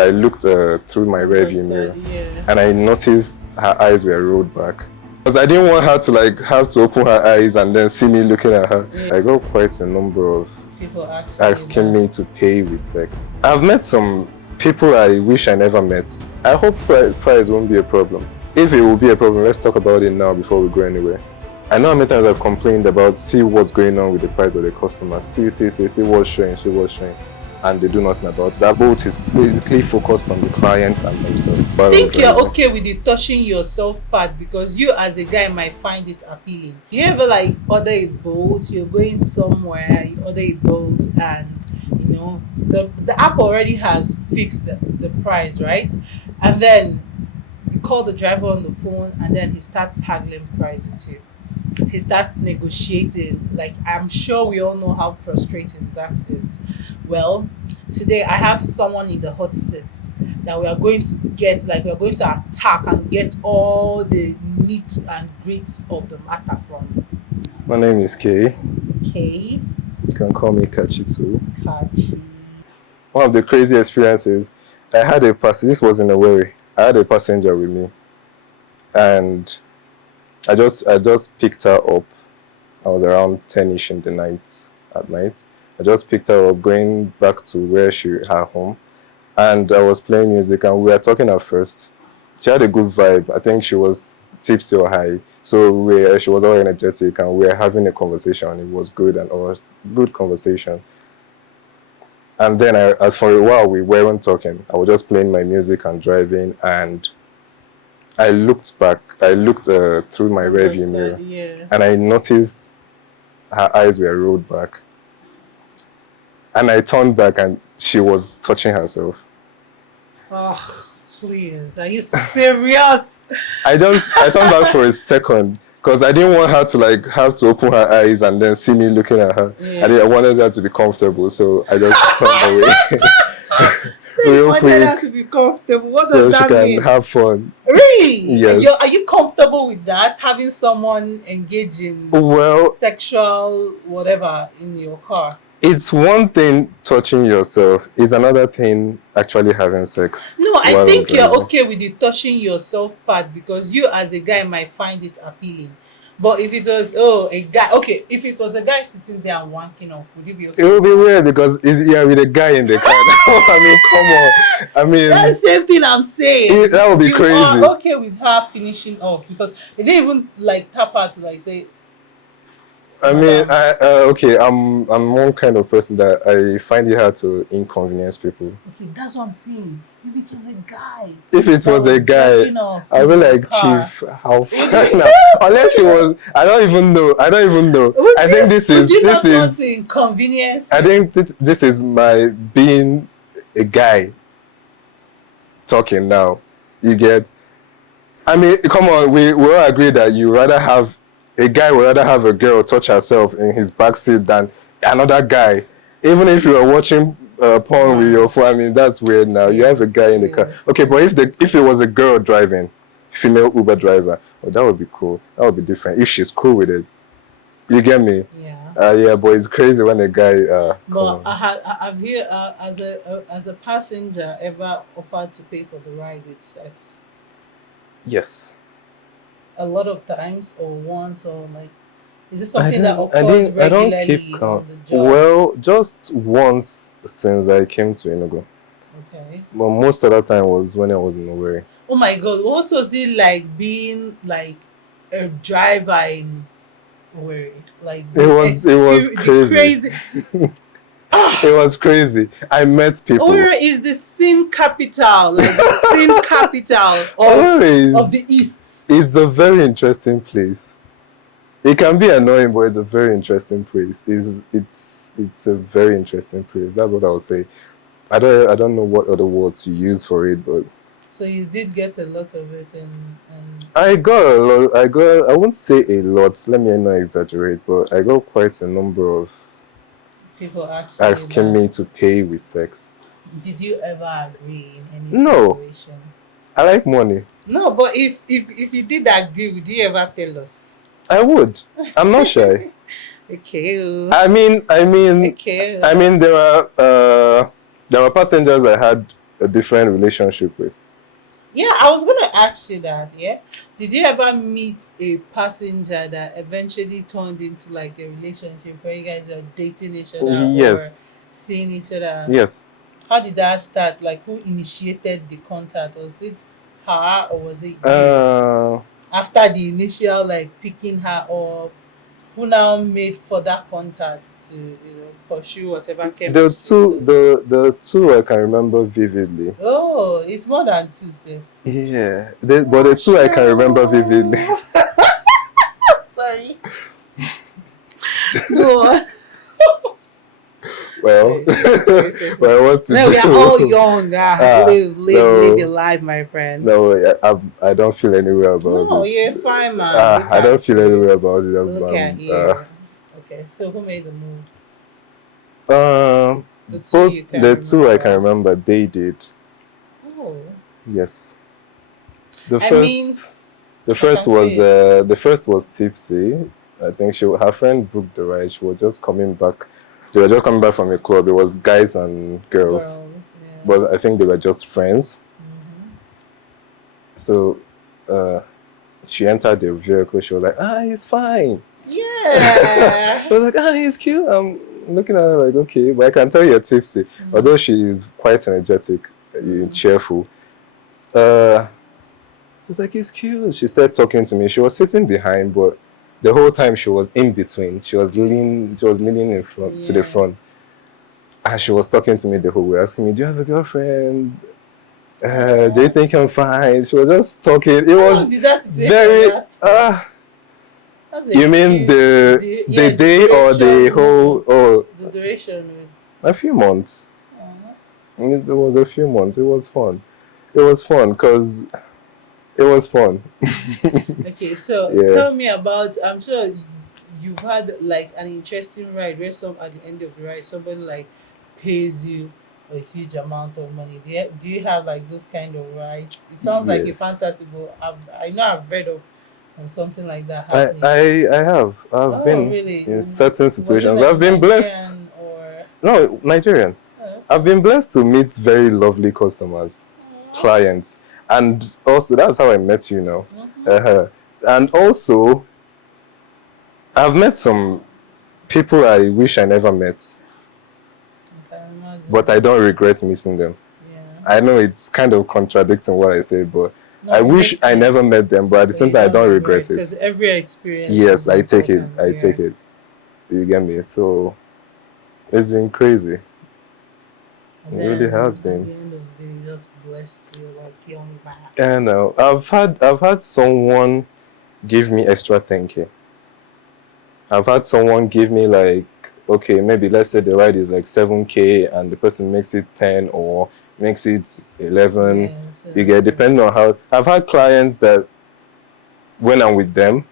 I looked through my rearview mirror, and I noticed her eyes were rolled back. Because I didn't want her to have to open her eyes and then see me looking at her. Yeah. I got quite a number of people asking me to pay with sex. I've met some people I wish I never met. I hope price won't be a problem. If it will be a problem, let's talk about it now before we go anywhere. I know how many times I've complained about see what's going on with the price of the customer, see what's showing, and they do nothing about it. That boat is basically focused on the clients and themselves. I think you're okay with the touching yourself part because you as a guy might find it appealing. Do you ever order a boat, you're going somewhere, you order a boat and you know the app already has fixed the price, right? And then you call the driver on the phone and then he starts haggling price with you. He starts negotiating. I'm sure we all know how frustrating that is. Well, today I have someone in the hot seat that we are going to attack and get all the meat and grits of the matter from. My name is Kay. Kay. You can call me Kachi too. Kachi. One of the crazy experiences, I had this was in a wherry. I had a passenger with me, and I just picked her up. I was around 10ish in the night. I just picked her up going back to her home, and I was playing music and we were talking at first. She had a good vibe. I think she was tipsy or high, so she was all energetic and we were having a conversation. It was good and all good conversation. And then as for a while we weren't talking. I was just playing my music and driving, and I looked back. I looked through my rearview mirror, and I noticed her eyes were rolled back. And I turned back, and she was touching herself. Oh, please! Are you serious? I turned back for a second because I didn't want her to have to open her eyes and then see me looking at her. Yeah. I wanted her to be comfortable, so I just turned away. You wanted her to be comfortable. What does that mean? So she can have fun. Really? Yes. Are you comfortable with that? Having someone engage in sexual whatever in your car? It's one thing touching yourself. It's another thing actually having sex. No, I think you're okay with the touching yourself part because you as a guy might find it appealing. But if it was if it was a guy sitting there and wanking off, would you be okay? It would be weird because you're with a guy in the car. I mean, that's the same thing I'm saying. That would be crazy. You are okay with her finishing off because they didn't even tap her to say. I mean, I'm one kind of person that I find it hard to inconvenience people. Okay, that's what I'm saying. If it was a guy. If it was a guy, I would Chief, how far? Unless he was, I don't even know. I think this is inconvenience. I think this is my being a guy talking now. You get? I mean, come on, we all agree that a guy would rather have a girl touch herself in his backseat than another guy. Even if you are watching porn with your phone, I mean, that's weird now. You have a guy in the car. Okay, but if it was a girl driving, female Uber driver, that would be cool. That would be different. If she's cool with it. You get me? Yeah. Yeah, but it's crazy when a guy... but have you, as a passenger, ever offered to pay for the ride with sex? Yes. A lot of times or once or is it something that occurs regularly on the job? Well, just once since I came to Enugu. Okay. But most of the time was when I was in Owerri. Oh my God, what was it like being a driver in Owerri? It was crazy. It was crazy. I met people. Owerri is the sin capital, the sin capital of the East. It's a very interesting place. It can be annoying, but it's a very interesting place. It's a very interesting place. That's what I would say. I don't know what other words to use for it, but. So you did get a lot of it, and I got a lot. I won't say a lot. Let me not exaggerate, but I got quite a number of people asking me to pay with sex. Did you ever agree in any situation? I like money. No, but if you did agree, would you ever tell us? I would. I'm not shy. Okay. I mean, okay. I mean, there were passengers I had a different relationship with. Yeah, I was gonna ask you that. Yeah, did you ever meet a passenger that eventually turned into like a relationship where you guys are dating each other or Yes, seeing each other? yes. How did that start? Like, who initiated the contact? Was it her or was it you? Uh, After the initial like picking her up, who now made further contact to pursue whatever the chemistry? two, So, the two I can remember vividly. oh, it's more than two, safe. Yeah, but the two I can remember vividly. Marshall. Sorry. Go on. Well, Sorry. well, what to No, we are all do? young. Ah, Live your no, life, my friend. no, I don't feel anywhere about No, it. you're fine, man. Look I don't at feel you. anywhere about it. Look at here. Okay, so who made the move? Um, The two both you can the two I can remember. remember, they did. Oh, Yes, the I mean, first, I can see it. the first was tipsy. I think her friend booked the ride. She was just coming back. They were just coming back from a club. It was guys and girls, Girl, yeah. but I think they were just friends. Mm-hmm. So, uh, she entered the vehicle. She was like, "Ah, he's fine." I Yeah. was like, "Ah, he's cute." I'm looking at her like, "Okay," but I can tell you're tipsy. Mm, Although she is quite energetic, mm, cheerful. Uh, she was like, "He's cute." She started talking to me. She was sitting behind, but the whole time she was in between. She was leaning in front to the yeah. front. And she was talking to me the whole way, asking me, "Do you have a girlfriend? Do you Oh. think I'm fine?" She was just talking. It How long was did that situation very last for? That's a you mean cute. the The day or the duration. whole No, oh the duration with. a few months. Uh-huh. It was a few months. It was fun. It was fun because it was fun. Okay, so Yeah. tell me about. I'm sure you've had like an interesting ride where some at the end of the ride somebody like pays you a huge amount of money. Do you have like those kind of rides? It sounds like a Yes. fantasy, but I know I've read of something like that I happening. I I have. I've Oh, been really? in certain Was it situations. like I've been blessed. Nigerian or? No, Nigerian. Oh, I've okay. been blessed to meet very lovely customers, Aw. clients, and also that's how I met you now. Mhm. Uh-huh. And also, I've met some people I wish I never met, I can but imagine. I don't regret meeting them. Yeah. I know it's kind of contradicting what I say, but No, I it wish makes I never sense. met them, but at the But same you time, I don't don't regret regret it. because every experience Yes, is I take it. important. I Yeah. take it. You get me? So it's been crazy. It And really has then at been. the end of the day, they just bless you like young back. And I've had someone give me extra 10K. I've had someone give me like, okay, maybe let's say the ride is like 7K and the person makes it 10 or makes it 11. Yes, You get, yes, yes. depending on how. I've had clients that when I'm with them,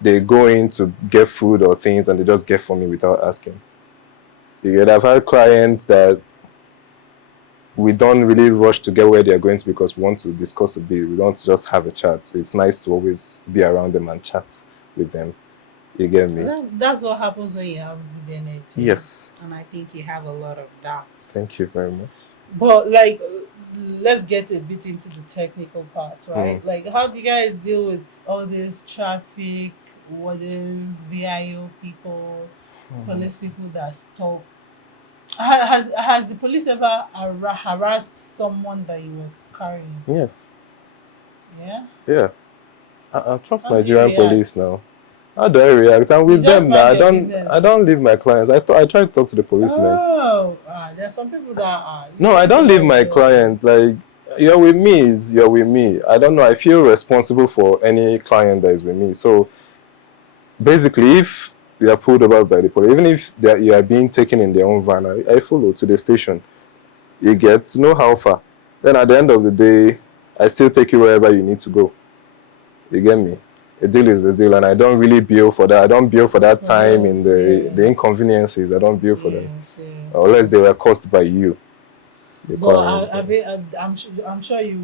they go in to get food or things and they just get for me without asking. You get, I've had clients that we don't really rush to get where they're going to because we want to discuss a bit. We don't just have a chat. So it's nice to always be around them and chat with them. You get me? That's what happens when you have good energy. Yes. And I think you have a lot of that. Thank you very much. But like, let's get a bit into the technical part, Hmm. right? Like, how do you guys deal with all this traffic, wardens, VIO people, police people that stop? Has the police ever harassed someone that you were carrying? Yes. Yeah. Yeah. I trust How do you Nigerian react? police now. How do I react? I'm You with just them now. mind your I business. don't leave my clients. I try to talk to the policemen. Oh, there are some people that you No, I don't don't give leave up my there. client. Like you're with me, is you're with me. I don't know. I feel responsible for any client that is with me. So basically, if you are pulled over by the police, even if you are being taken in their own van, I follow to the station. You get to know how far. Then at the end of the day, I still take you wherever you need to go. You get me? A deal is a deal, and I don't really bill for that. I don't bill for that For time in those, the yes, inconveniences. I don't bill for them yes, yes, unless they were yes. caused by you, the But client. I'm sure you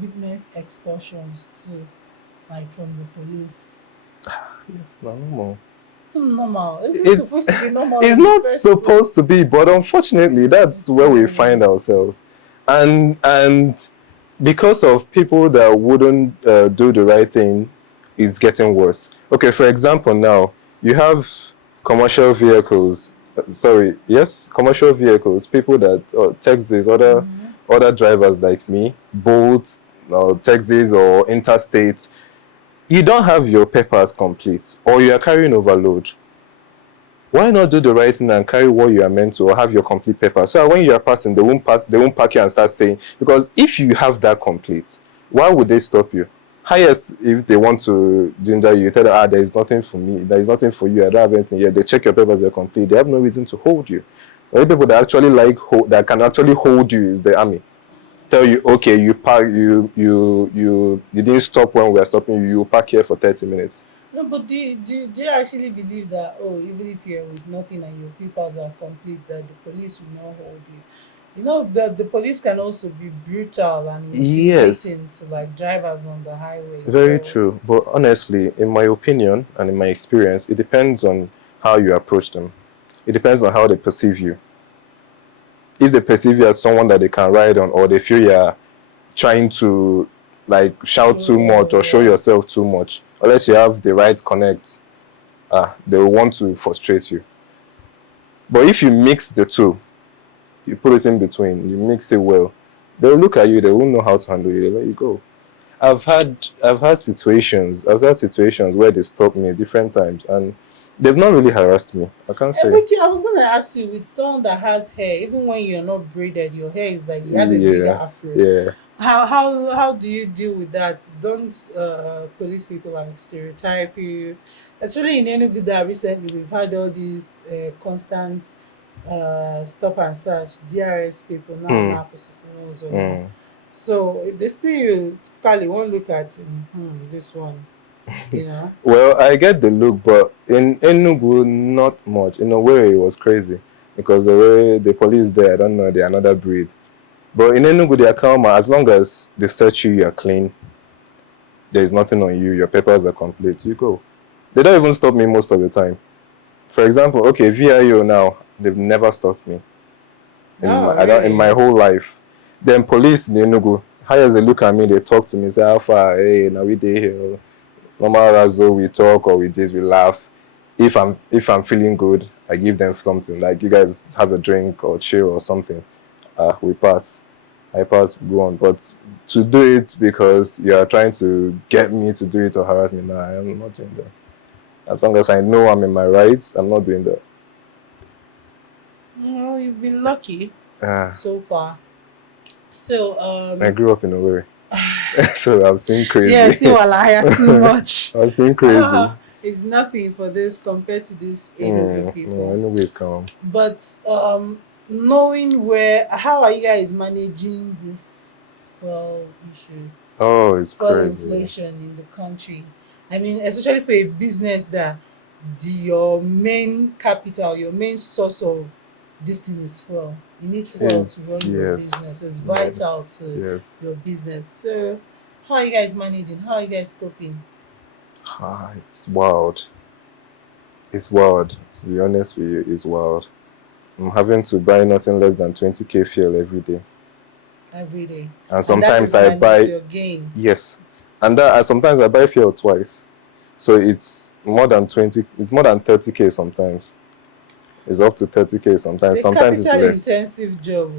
witness extortions too, like from the police. Yes, no, no more. It's not normal. This is It's supposed to be normal it's in the not first place. supposed to be, but unfortunately, that's It's where we really. find ourselves. And because of people that wouldn't do the right thing, it's getting worse. Okay, for example, now you have commercial vehicles. Sorry, yes, commercial vehicles. People that taxis, other drivers like me, Bolt, or taxis or interstate. You don't have your papers complete, or you are carrying overload. Why not do the right thing and carry what you are meant to, or have your complete paper, so that when you are passing, they won't pack you and start saying, because if you have that complete, why would they stop you? Highest, if they want to ginger you, tell them, there is nothing for me, there is nothing for you, I don't have anything yet. They check your papers, they're complete, they have no reason to hold you. The only people that actually that can actually hold you is the army. Tell you, okay, you park, you didn't stop when we are stopping you, you park here for 30 minutes. No, but do you actually believe that, oh, even if you're with nothing and your papers are complete, that the police will not hold you? You know that the police can also be brutal and Yes, intimidating to like drivers on the highway. very So true. But honestly, in my opinion and in my experience, it depends on how you approach them. It depends on how they perceive you. If they perceive you as someone that they can ride on, or they feel you're trying to like shout too much or show yeah. yourself too much, unless you have the right connect, they will want to frustrate you. But if you mix the two, you put it in between, you mix it well, they'll look at you, they won't know how to handle you, they let you go. I've had situations where they stopped me different times, and they've not really harassed me. I can't And say. with you, I was gonna ask you, with someone that has hair, even when you're not braided, your hair is like you have a big Yeah, afro. yeah. How do you deal with that? Don't police people like stereotype you? Especially in Enugu, that recently we've had all these constant stop and search DRS people now Hmm. now processing so Hmm. so if they see you, typically won't look at this one, you know. Well, I get the look, but in Enugu, not much. In a way, it was crazy because the way the police there, I don't know, they're another breed. But in Enugu, they are calm. As long as they search you, you're clean. There's nothing on you. Your papers are complete. You go. They don't even stop me most of the time. For example, okay, VIO now, they've never stopped me Oh, in my really? whole life. Then police in Enugu, how as they look at me, they talk to me, say, how far, hey, now we day here. Normal razzle, we talk or we just we laugh. If I'm feeling good, I give them something. Like you guys have a drink or chill or something. We pass. I pass, go on. But to do it because you are trying to get me to do it or harass me, nah, I'm not doing that. As long as I know I'm in my rights, I'm not doing that. Well, you've been lucky Ah, so far. So I grew up in a way. So I've seen yeah, crazy. see Walaya too much. I've seen crazy. It's nothing for this compared to these Enugu No, people. anyways, calm. But knowing where, how are you guys managing this fuel issue, Oh, it's fuel crazy. inflation in the country? I mean, especially for a business that your main capital, your main source of this thing is fuel. You need fuel to It's run your yes, business. It's vital yes, to yes. your business. So, how are you guys managing? How are you guys coping? It's wild. It's wild. To be honest with you, it's wild. I'm having to buy nothing less than 20k fuel every day, Every day? and And that sometimes is I minus buy your gain. yes, and sometimes I buy fuel twice. So it's more than 20. It's more than 30k sometimes. It's up to 30k It's sometimes. a Sometimes it's capital less. intensive job.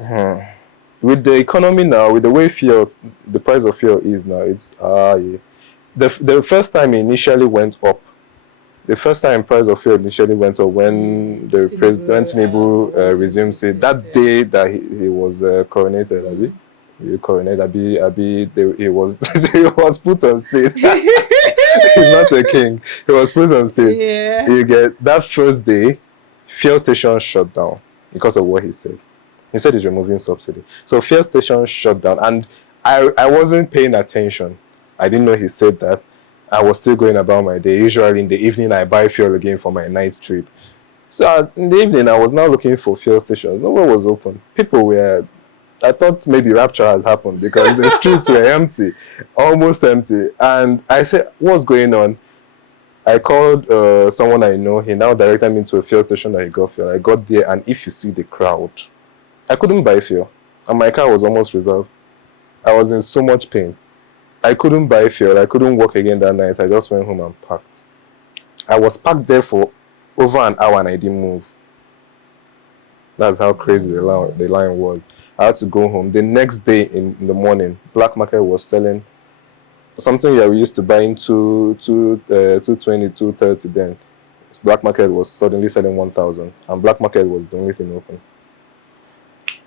Oh. With the economy now, with the way fuel, the price of fuel is now, it's yeah. The first time it initially went up, the first time price of fuel initially went up when the president Tinubu Tinubu went into resumed it. seat. That day that he was coronated, Abi, Mm. he coronated, he was he was put on seat. He's not a king. He was put on seat. Yeah. You get that first day, fuel stations shut down because of what he said. He said he's removing subsidy. So fuel stations shut down, and I wasn't paying attention. I didn't know he said that. I was still going about my day. Usually in the evening, I buy fuel again for my night trip. So in the evening, I was now looking for fuel stations. No one was open. People were. I thought maybe rapture had happened because the streets were empty, almost empty. And I said, "What's going on?" I called someone I know. He now directed me to a fuel station that he got fuel. I got there, and if you see the crowd, I couldn't buy fuel. and my car was almost reserved. I was in so much pain. I couldn't buy fuel. I couldn't work again that night. I just went home and packed. I was packed there for over an hour and I didn't move. That's how crazy the line was. I had to go home. The next day in the morning, black market was selling something that we used to buy in 220, 230 then. Black market was suddenly selling 1,000. And black market was the only thing open.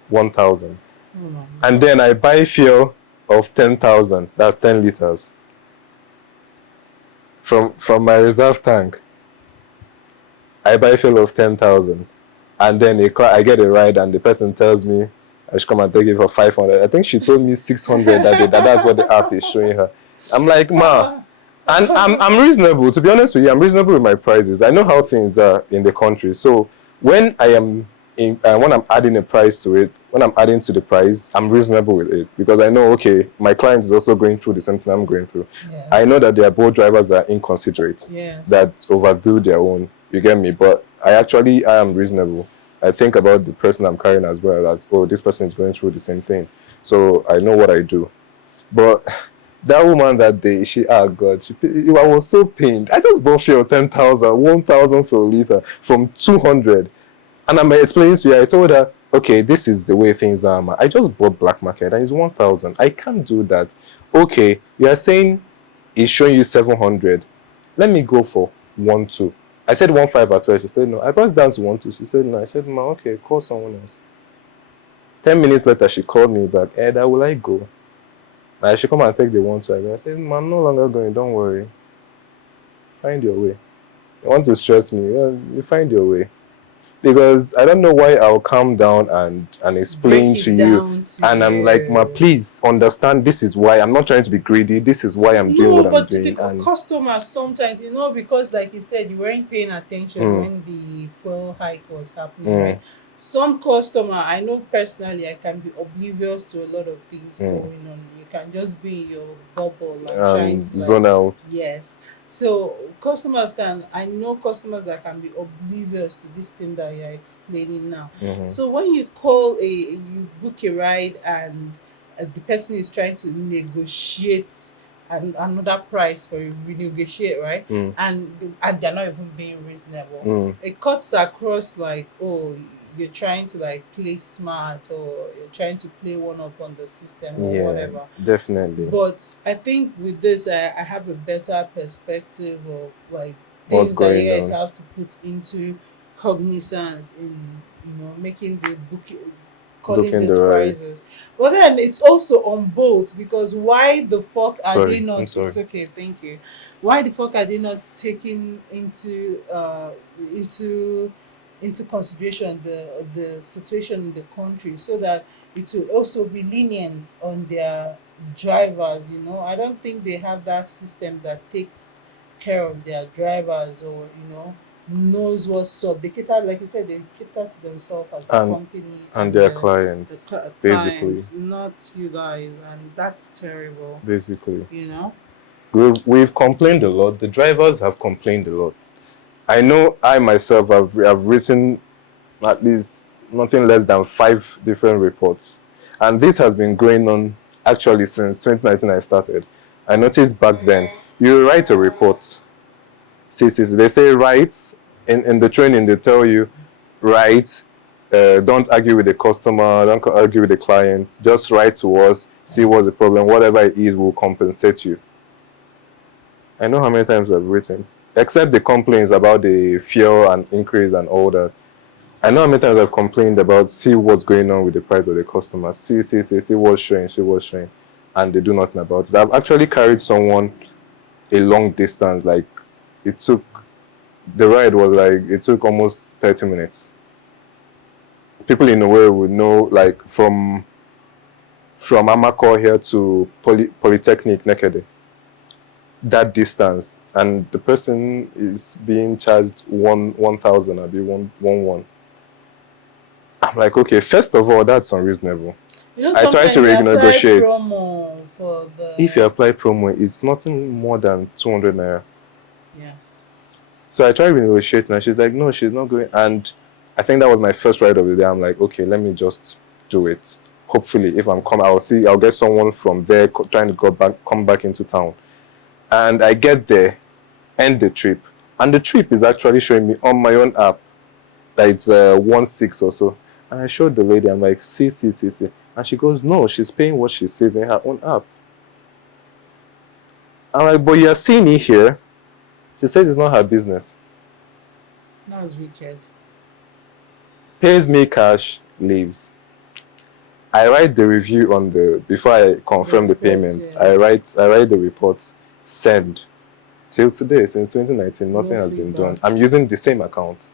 1,000. And then I buy fuel of 10,000. That's 10 liters. From my reserve tank. I buy fuel of 10,000. And then I get a ride and the person tells me I should come and take it for 500. I think she told me 600 that day. That's what the app is showing her. I'm like, ma, and I'm reasonable. To be honest with you, I'm reasonable with my prices. I know how things are in the country. So when when I'm adding a price to it, when I'm adding to the price, I'm reasonable with it because I know, okay, my client is also going through the same thing I'm going through. Yes. I know that there are both drivers that are inconsiderate, yes, that overdo their own. You get me? But I am reasonable. I think about the person I'm carrying as well as, oh, this person is going through the same thing. So I know what I do. But that woman that day, oh God, I was so pained. I just bought fuel 10,000, 1,000 for a liter from 200. And I'm explaining to you, I told her, okay, this is the way things are. Ma. I just bought black market and it's 1,000. I can't do that. Okay, you are saying it's showing you 700. Let me go for 1,2. I said 1,5 as well. She said no. I brought it down to 1,2. She said no. I said, ma, okay, call someone else. 10 minutes later, she called me back. Ed, will I go? I should come and take the 1,2. I said, ma, I'm no longer going. Don't worry. Find your way. You want to stress me? Well, you find your way. Because I don't know why I'll calm down and explain to you. And I'm like, ma, please understand this is why. I'm not trying to be greedy. This is why I'm doing what I'm doing. But the customers sometimes, because like you said, you weren't paying attention when the fuel hike was happening, right? Some customer, I know personally, I can be oblivious to a lot of things going on. You can just be in your bubble and trying to zone out. Yes. So I know customers that can be oblivious to this thing that you're explaining now. So when you you book a ride and the person is trying to negotiate another price for you, renegotiate, right? And they're not even being reasonable. It cuts across like, oh, you're trying to like play smart or you're trying to play one up on the system or whatever. Definitely. But I think with this, I have a better perspective of like things that you guys have to put into cognizance in making the calling these prices. But then it's also on both because why the fuck are they not? It's okay, thank you. Why the fuck are they not taking into consideration the situation in the country so that it will also be lenient on their drivers? I don't think they have that system that takes care of their drivers or knows what's up. They cater, like you said, they cater to themselves as a company and their clients, basically, not you guys, and that's terrible. Basically, we've complained a lot. The drivers have complained a lot. I know I myself have written at least nothing less than 5 different reports, and this has been going on actually since 2019. I started. I noticed back then you write a report. See, they say write in the training. They tell you write. Don't argue with the customer. Don't argue with the client. Just write to us. See what's the problem. Whatever it is, we'll compensate you. I know how many times I've written. Except the complaints about the fuel and increase and all that. I know how many times I've complained about see what's going on with the price of the customer. See what's showing. And they do nothing about it. I've actually carried someone a long distance. Like, it took almost 30 minutes. People in Owerri would know, like, from Amako here to Polytechnic Nekede. That distance, and the person is being charged 1,000 or 1,1. I'm like, okay, first of all, that's unreasonable. I try to renegotiate. If you apply promo, it's nothing more than 200 naira. Yes. So I tried renegotiating, and she's like, no, she's not going. And I think that was my first ride of the day. I'm like, okay, let me just do it. Hopefully, if I'm coming, I'll get someone from there trying to come back into town. And I get there, end the trip, and the trip is actually showing me on my own app that it's 1.6 or so. And I showed the lady, I'm like, see. And she goes, no, she's paying what she says in her own app. I'm like, but you're seeing it here. She says it's not her business. That's wicked. Pays me cash, leaves. I write the review on the before I The confirm the reports, payment. yeah. I write the report, send. Till today, since 2019, No nothing has been done. feedback. I'm using the same account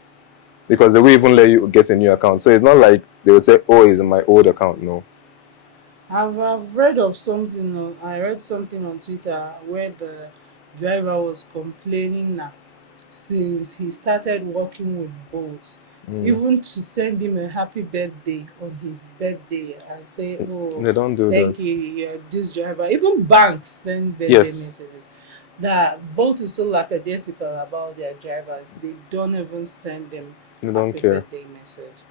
because they will even let you get a new account. So it's not like they would say, "Oh, it's in my old account." No. I've read of something. I read something on Twitter where the driver was complaining that since he started working with Bolt, Mm. even to send him a happy birthday on his birthday and say, "Oh, They don't do thank that. you, you're this driver." Even banks send birthday Yes, messages. That Bolt is so lackadaisical about their drivers. They don't even send them they don't happy care. birthday message.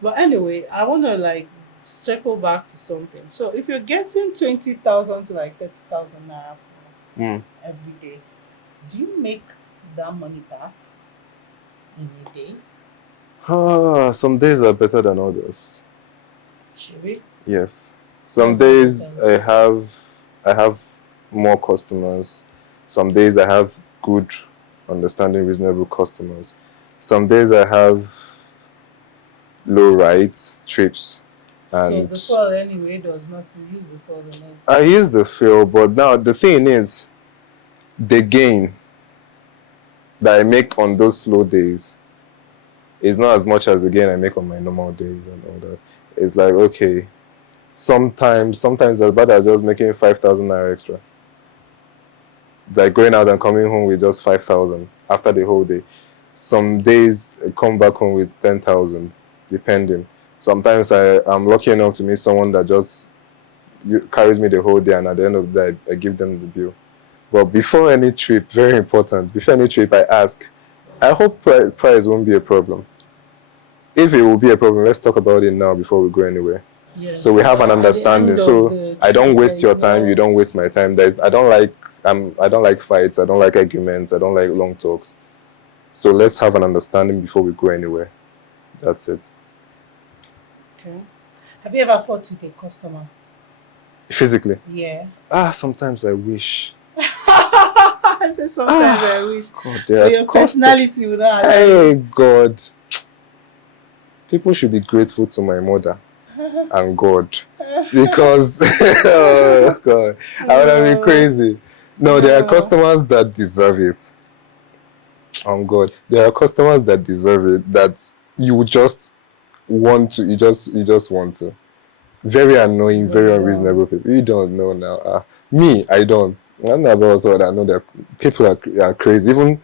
But anyway, I want to like circle back to something. So if you're getting 20,000 to like 30,000 naira Mm. every day, do you make that money back in a day? Some days are better than others. Should we? Yes. Some That's how you days can say. I have more customers. Some days I have good, understanding, reasonable customers. Some days I have low rides, trips, So and the fuel anyway does not we use the fuel the net. I use the fuel. But now the thing is, the gain that I make on those slow days is not as much as the gain I make on my normal days and all that. It's like okay, sometimes as bad as just making 5,000 naira extra. Like going out and coming home with just 5,000 after the whole day. Some days I come back home with 10,000, depending. Sometimes I'm lucky enough to meet someone that just carries me the whole day, and at the end of the day, I give them the bill. But before any trip, very important, before any trip, I ask, I hope price won't be a problem. If it will be a problem, let's talk about it now before we go anywhere. Yes. So we have So an at the understanding. end of So the I don't trip, there waste is your time, you no. don't waste my time. I don't like fights, I don't like arguments, I don't like long talks. So let's have an understanding before we go anywhere. That's it. Okay. Have you ever fought with a customer? Physically. Yeah. Sometimes I wish. I say sometimes I Ah, wish, God, but they are your custom. personality would not allow Hey, you. God. People should be grateful to my mother and God because, oh, God, I would have been No, crazy. No, there are no. customers that deserve it. On God, there are customers that deserve it. That you just want to. You just want to. Very annoying, But very you don't. unreasonable people. You don't know now. Me, I don't. I'm not about someone that I know that people are crazy. Even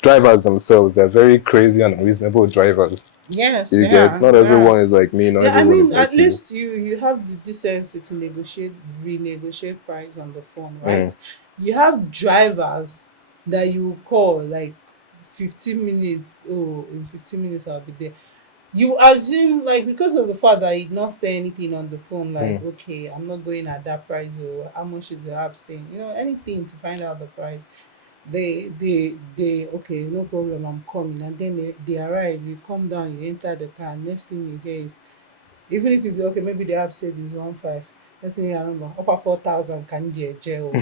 drivers themselves, they're very crazy and unreasonable drivers. Yes, You they get, are. not They are. everyone is like me. Not Yeah, I everyone is mean, at like you. least you have the decency to renegotiate price on the phone, Mm, right? You have drivers that you call like 15 minutes. Oh, in 15 minutes I'll be there. You assume like because of the fact that he did not say anything on the phone, like mm. okay, I'm not going at that price or how much is the app saying, anything to find out the price. They okay, no problem, I'm coming. And then they arrive, you come down, you enter the car, next thing you hear is, even if it's okay, maybe the app said it's 1.5, next thing I remember upper 4,000 can jail.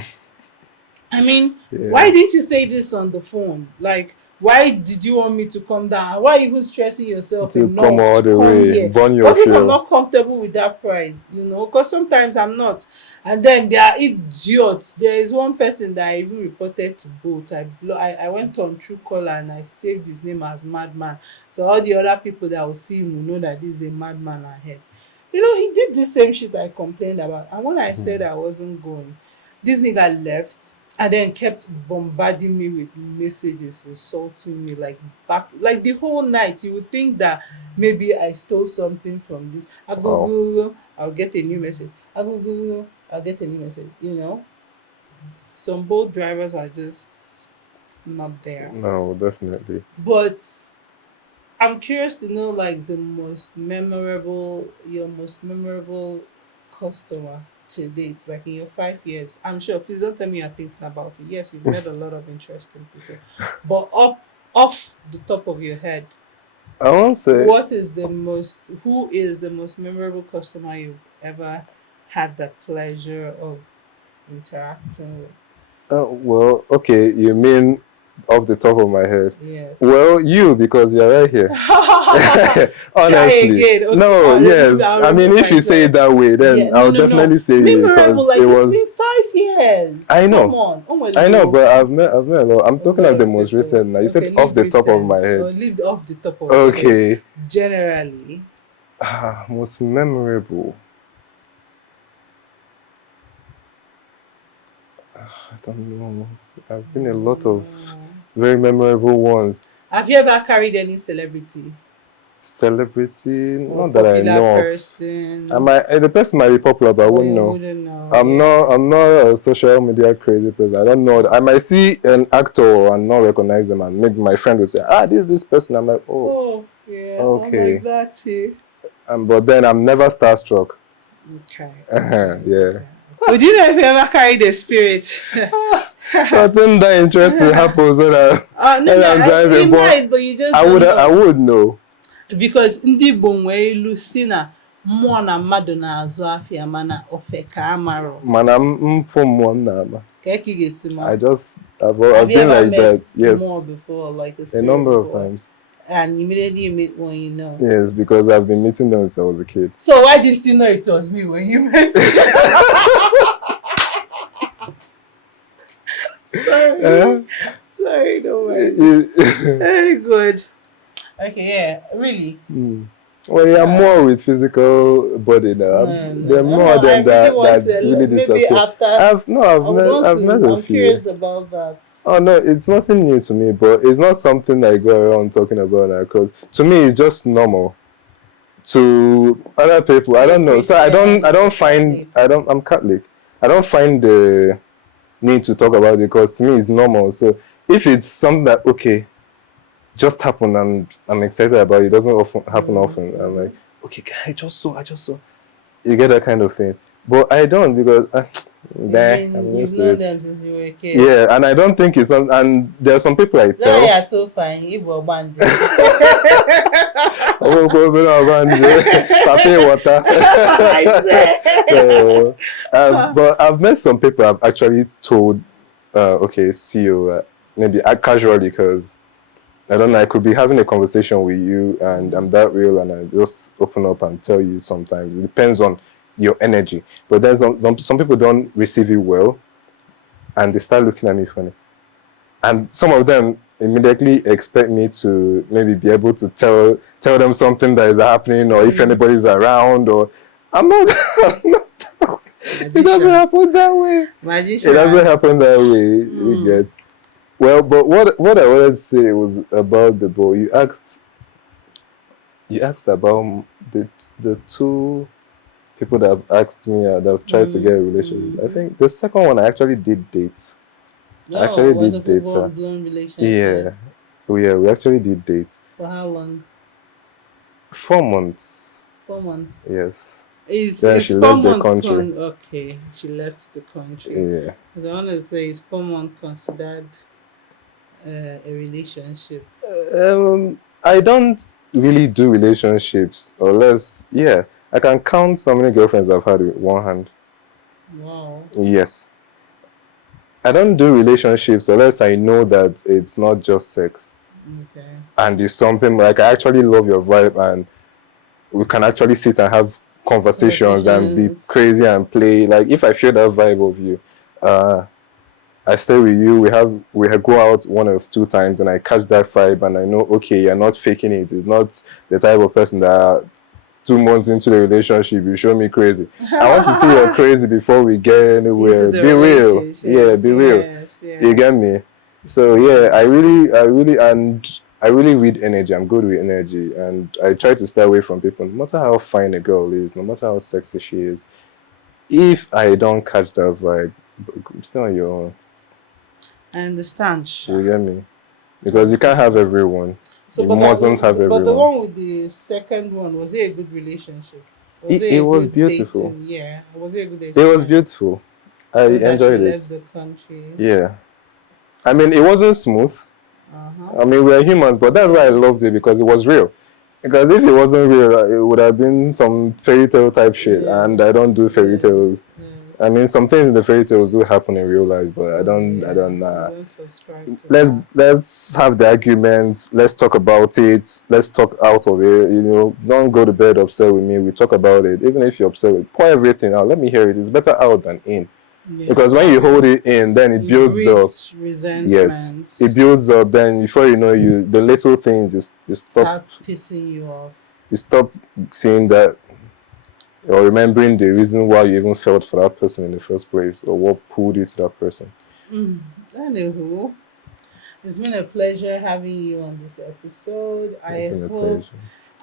I mean, why Yeah. didn't you say this on the phone? Like, why did you want me to come down? Why even stressing yourself To come enough all to the come way, here? burn your What if I'm fuel. not comfortable with that price? Because sometimes I'm not. And then there are idiots. There is one person that I even reported to both. I went on Truecaller and I saved his name as Madman. So all the other people that will see him will know that this is a madman ahead. He did the same shit I complained about. And when I said I wasn't going, this nigga left and then kept bombarding me with messages, insulting me like back, like the whole night. You would think that maybe I stole something from this. I go Wow. Google, I'll get a new message. I go Google, I'll get a new message. Some boat drivers are just not there. No, definitely. But I'm curious to know like your most memorable customer to date, like in your 5 years? I'm sure, please don't tell me you're thinking about it. Yes, you've met a lot of interesting people. But off the top of your head, I won't say. who is the most memorable customer you've ever had the pleasure of interacting with? Well, okay, you mean off the top of my head? Yes. Well, you, because you're right here. Try Honestly, again. Okay, no, yes. I'll I mean, remove if you say myself. it that way, then Yeah, no, I'll no, no. definitely say you Memorable, because like it it's was. been 5 years. I Come know, on. Oh my I know, God. but I've met a lot. I'm A talking lot of the of most people. recent. Now you said Okay, off leave the top of my recent head. or leave off the top of your head. Okay, Generally. most memorable. I don't know. I've been a lot of Mm. very memorable ones. Have you ever carried any celebrity Celebrity, or not that I popular know of. person, The person might be popular, but I or wouldn't you know. wouldn't know? I'm not. Yeah. I'm not a social media crazy person. I don't know. I might see an actor and not recognize them, and maybe my friend would say, "Ah, this person." I'm like, "Oh, Oh, yeah, I'm like okay." that too. But then I'm never starstruck. Okay, okay, Yeah. okay. Would you know if you ever carried a spirit? Nothing that interesting happens when No, when no, I'm driving, it but might, but you just don't I know. would know. Because ndị Igbo nwee ilu si na mmụọ na mmadụ na-azụ afịa mana ofe ka amarọ. Man, I'm from one now. Ka ị ga-esi ma? I've Have you been ever like met that. mmụọ Yes, before, like a a spirit number of before? times. And immediately you meet one you know. Yes, because I've been meeting them since I was a kid. So why didn't you know it was me when you met me? Sorry. Sorry, no worry. Very good. Okay, yeah, really. Well, you're more with physical body now. No, There are no, more no. of I them really want that to. really Maybe disappear. after. I would want I've met to. a I'm few. curious about that. Oh no, it's nothing new to me, but it's not something I go around talking about now. Because to me, it's just normal. To other people, I You're don't know. So Christian. I You're don't find Catholic. I'm Catholic. I don't find the need to talk about it because to me it's normal. So if it's something that okay, just happened and I'm excited about it, doesn't often happen often. I'm like, okay, I just saw. You get that kind of thing. But I don't because I'm You've used to known it. them since you were a kid. Yeah, and I don't think it's on. And there are some people I Now tell. you're so fine. Igbo band. Oh, go open our band, Pape water. I say. So, but I've met some people I've actually told, okay, see you, maybe casually because I don't know, I could be having a conversation with you and I'm that real and I just open up and tell you sometimes. It depends on your energy. But then some people don't receive it well and they start looking at me funny. And some of them immediately expect me to maybe be able to tell them something that is happening or if anybody's around or I'm not, I'm not it doesn't happen that way. Magician. It doesn't happen that way. You get. Well, but what I wanted to say was about the boy. You asked about the two people that have asked me that have tried to get a relationship. I think the second one I actually did date. No, I actually was did a date full her. blown relationship. Yeah. We actually did date. For how long? 4 months. 4 months. Yes. Is Then she 4 left the months country. okay? She left the country. Yeah. Because I want to say, is 4 months considered a relationship? I don't really do relationships unless, yeah, I can count so many girlfriends I've had with one hand. Wow. Yes. I don't do relationships unless I know that it's not just sex. Okay. And it's something like I actually love your vibe and we can actually sit and have conversations and be crazy and play. Like if I feel that vibe of you, I stay with you. We have go out one or two times, and I catch that vibe, and I know okay, you're not faking it. It's not the type of person that 2 months into the relationship you show me crazy. I want to see you're crazy before we get anywhere. Be real, yeah, be real. Yes. You get me? So yeah, I really read energy. I'm good with energy, and I try to stay away from people, no matter how fine a girl is, no matter how sexy she is. If I don't catch that vibe, stay on your own. I understand. You get me? Because you can't have everyone. So, You mustn't have but the everyone. one with the second one, was it a good relationship? Was it It a was good beautiful. dating? Yeah. Was it a good It was experience? beautiful. I Just that she enjoyed it. left the country. Yeah. I mean, it wasn't smooth. Uh huh. I mean, we're humans, but that's why I Yeah. loved it because it was real. Because if it wasn't real, it would have been some fairy tale type shit, and I Yes. don't do fairy tales. Yes. Yes. I mean, some things in the fairy tales do happen in real life, but I Oh don't. I yeah. don't. You don't subscribe to Let's that. let's have the arguments. Let's talk about it. Let's talk out of it. Don't go to bed upset with me. We talk about it. Even if you're upset, pour everything out. Let me hear it. It's better out than in. Yeah. Because when you hold it in, then it It builds up. breeds Yes, it resentment. builds up. Then before you know, you the little things just you stop. Start pissing you off. You stop seeing that or remembering the reason why you even felt for that person in the first place or what pulled you to that person. Anywho, it's been a pleasure having you on this episode. It's I been a hope pleasure.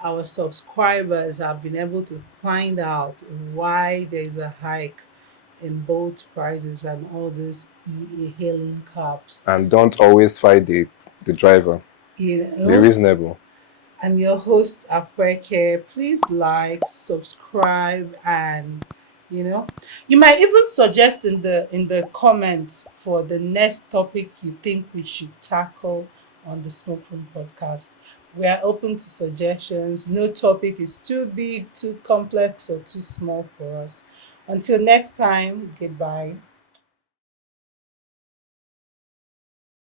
our subscribers have been able to find out why there's a hike in boat prices and all these hailing cabs. And don't always fight the driver. You Be know, reasonable. I'm your host, Akweke. Please like, subscribe, and you might even suggest in the comments for the next topic you think we should tackle on the Smoke Room podcast. We are open to suggestions. No topic is too big, too complex, or too small for us. Until next time, goodbye.